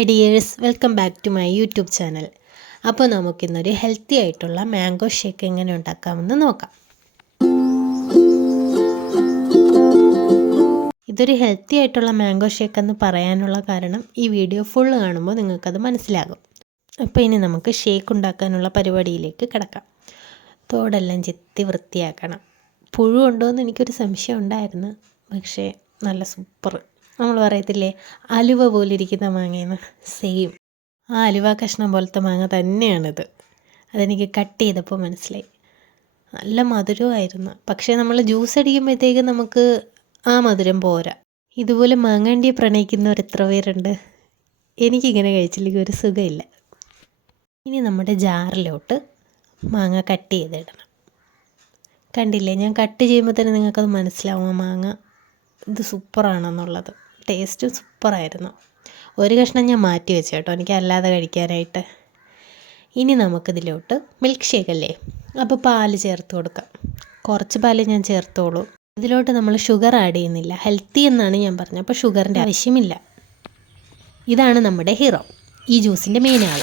Hi dears welcome back to my YouTube channel അപ്പോൾ നമുക്കിന്നൊരു healthy ആയിട്ടുള്ള മാംഗോ ഷേക്ക് എങ്ങനെ ഉണ്ടാക്കാമെന്ന് നോക്കാം. ഇതൊരു ഹെൽത്തി ആയിട്ടുള്ള മാംഗോ ഷേക്ക് എന്ന് പറയാനുള്ള കാരണം ഈ വീഡിയോ ഫുള്ള് കാണുമ്പോൾ നിങ്ങൾക്കത് മനസ്സിലാകും. അപ്പോൾ ഇനി നമുക്ക് ഷേക്ക് ഉണ്ടാക്കാനുള്ള പരിപാടിയിലേക്ക് കിടക്കാം. തോടെല്ലാം ചെത്തി വൃത്തിയാക്കണം. പുഴു എനിക്കൊരു സംശയം ഉണ്ടായിരുന്നു. പക്ഷേ നല്ല സൂപ്പർ നമ്മൾ പറയത്തില്ലേ അലുവ പോലെ ഇരിക്കുന്ന മാങ്ങയെന്ന് സെയിം ആ അലുവ കഷ്ണം പോലത്തെ മാങ്ങ തന്നെയാണിത്. അതെനിക്ക് കട്ട് ചെയ്തപ്പോൾ മനസ്സിലായി. നല്ല മധുരമായിരുന്നു. പക്ഷേ നമ്മൾ ജ്യൂസ് അടിക്കുമ്പോഴത്തേക്ക് നമുക്ക് ആ മധുരം പോരാ. ഇതുപോലെ മാങ്ങാണ്ടിയെ പ്രണയിക്കുന്നവർ എത്ര പേരുണ്ട്? എനിക്കിങ്ങനെ കഴിച്ചില്ലെങ്കിൽ ഒരു സുഖമില്ല. ഇനി നമ്മുടെ ജാറിലോട്ട് മാങ്ങ കട്ട് ചെയ്തിടണം. കണ്ടില്ലേ ഞാൻ കട്ട് ചെയ്യുമ്പോൾ തന്നെ നിങ്ങൾക്കത് മനസ്സിലാവും മാങ്ങ ഇത് സൂപ്പറാണെന്നുള്ളത് ടേസ്റ്റ് സൂപ്പറായിരുന്നു. ഒരു കഷ്ണം ഞാൻ മാറ്റി വെച്ചു കേട്ടോ എനിക്ക് അല്ലാതെ കഴിക്കാനായിട്ട്. ഇനി നമുക്കിതിലോട്ട് മിൽക്ക് ഷേക്ക് അല്ലേ? അപ്പോൾ പാൽ ചേർത്ത് കൊടുക്കാം. കുറച്ച് പാൽ ഞാൻ ചേർത്തോളൂ. ഇതിലോട്ട് നമ്മൾ ഷുഗർ ആഡ് ചെയ്യുന്നില്ല. ഹെൽത്തി എന്നാണ് ഞാൻ പറഞ്ഞത്. അപ്പോൾ ഷുഗറിന്റെ ആവശ്യമില്ല. ഇതാണ് നമ്മുടെ ഹീറോ ഈ ജ്യൂസിന്റെ മെയിൻ ആൾ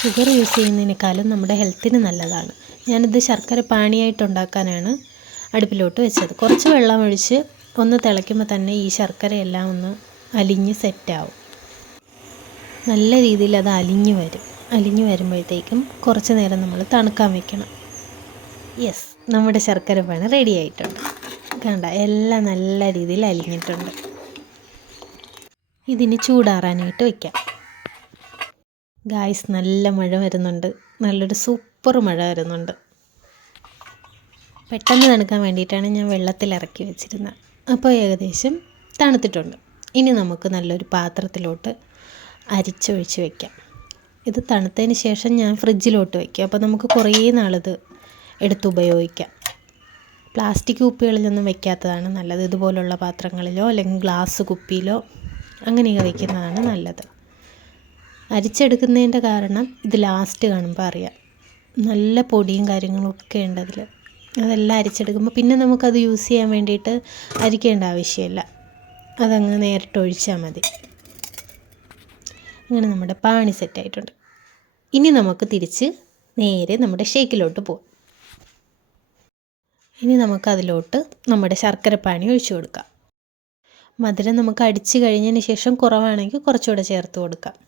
ഷുഗർ യൂസ് ചെയ്യുന്നതിനേക്കാളും നമ്മുടെ ഹെൽത്തിന് നല്ലതാണ്. ഞാനിത് ശർക്കര പാണിയായിട്ട് ഉണ്ടാക്കാനാണ് അടുപ്പിലോട്ട് വെച്ചത്. കുറച്ച് വെള്ളം ഒഴിച്ച് ഒന്ന് തിളയ്ക്കുമ്പോൾ തന്നെ ഈ ശർക്കരയെല്ലാം ഒന്ന് അലിഞ്ഞ് സെറ്റാവും. നല്ല രീതിയിൽ അത് അലിഞ്ഞു വരും. അലിഞ്ഞു വരുമ്പോഴത്തേക്കും കുറച്ച് നേരം നമ്മൾ തണുക്കാൻ വെക്കണം. യെസ് നമ്മുടെ ശർക്കര പാന റെഡി ആയിട്ടുണ്ട്. കണ്ട എല്ലാം നല്ല രീതിയിൽ അലിഞ്ഞിട്ടുണ്ട്. ഇതിന് ചൂടാറാനായിട്ട് വയ്ക്കാം ഗായ്സ് നല്ല മഴ വരുന്നുണ്ട്. നല്ലൊരു സൂപ്പർ മഴ വരുന്നുണ്ട്. പെട്ടെന്ന് തണുക്കാൻ വേണ്ടിയിട്ടാണ് ഞാൻ വെള്ളത്തിൽ ഇറക്കി വെച്ചിരുന്നത്. അപ്പോൾ ഏകദേശം തണുത്തിട്ടുണ്ട്. ഇനി നമുക്ക് നല്ലൊരു പാത്രത്തിലോട്ട് അരിച്ചൊഴിച്ച് വെക്കാം. ഇത് തണുത്തതിന് ശേഷം ഞാൻ ഫ്രിഡ്ജിലോട്ട് വയ്ക്കും അപ്പോൾ നമുക്ക് കുറേ നാളിത് എടുത്ത് ഉപയോഗിക്കാം. പ്ലാസ്റ്റിക് കുപ്പികളിലൊന്നും വെക്കാത്തതാണ് നല്ലത്. ഇതുപോലുള്ള പാത്രങ്ങളിലോ അല്ലെങ്കിൽ ഗ്ലാസ് കുപ്പിയിലോ അങ്ങനെയൊക്കെ വയ്ക്കുന്നതാണ് നല്ലത്. അരിച്ചെടുക്കുന്നതിന്റെ കാരണം ഇത് ലാസ്റ്റ് കാണുമ്പോൾ അറിയാം. നല്ല പൊടിയും കാര്യങ്ങളും ഒക്കെ ഉണ്ട് അതിൽ അതെല്ലാം അരിച്ചെടുക്കുമ്പോൾ പിന്നെ നമുക്കത് യൂസ് ചെയ്യാൻ വേണ്ടിയിട്ട് അരിക്കേണ്ട ആവശ്യമില്ല. അതങ്ങ് നേരിട്ട് ഒഴിച്ചാൽ മതി. അങ്ങനെ നമ്മുടെ പാണി സെറ്റായിട്ടുണ്ട് ഇനി നമുക്ക് തിരിച്ച് നേരെ നമ്മുടെ ഷേക്കിലോട്ട് പോകാം ഇനി നമുക്കതിലോട്ട് നമ്മുടെ ശർക്കര പാനി ഒഴിച്ചു കൊടുക്കാം. മധുരം നമുക്ക് അടിച്ചു കഴിഞ്ഞതിന് ശേഷം കുറവാണെങ്കിൽ കുറച്ചുകൂടെ ചേർത്ത് കൊടുക്കാം.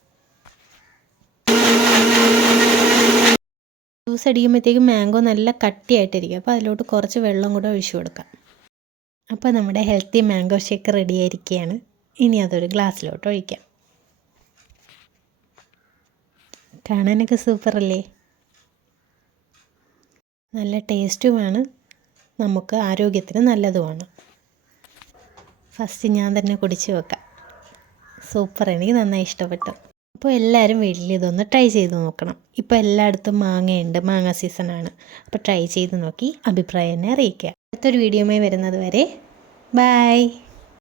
ജ്യൂസ് അടിക്കുമ്പോഴത്തേക്കും മാംഗോ നല്ല കട്ടിയായിട്ടിരിക്കും. അപ്പോൾ അതിലോട്ട് കുറച്ച് വെള്ളം കൂടെ ഒഴിച്ചു കൊടുക്കാം. അപ്പോൾ നമ്മുടെ ഹെൽത്തി മാംഗോ ഷേക്ക് റെഡി ആയിരിക്കുകയാണ്. ഇനി അതൊരു ഗ്ലാസ്സിലോട്ട് ഒഴിക്കാം. കാണാനൊക്കെ സൂപ്പറല്ലേ? നല്ല ടേസ്റ്റുമാണ്. നമുക്ക് ആരോഗ്യത്തിന് നല്ലതുമാണ്. ഫസ്റ്റ് ഞാൻ തന്നെ കുടിച്ച് വെക്കാം. സൂപ്പർ എനിക്ക് നന്നായി ഇഷ്ടപ്പെട്ടു. അപ്പോൾ എല്ലാവരും വീട്ടിൽ ഇതൊന്ന് ട്രൈ ചെയ്ത് നോക്കണം. ഇപ്പോൾ എല്ലായിടത്തും മാങ്ങയുണ്ട് മാങ്ങ സീസണാണ് അപ്പോൾ ട്രൈ ചെയ്ത് നോക്കി അഭിപ്രായം എന്നെ അറിയിക്കുക. അടുത്തൊരു വീഡിയോയുമായി വരുന്നത് വരെ ബായ്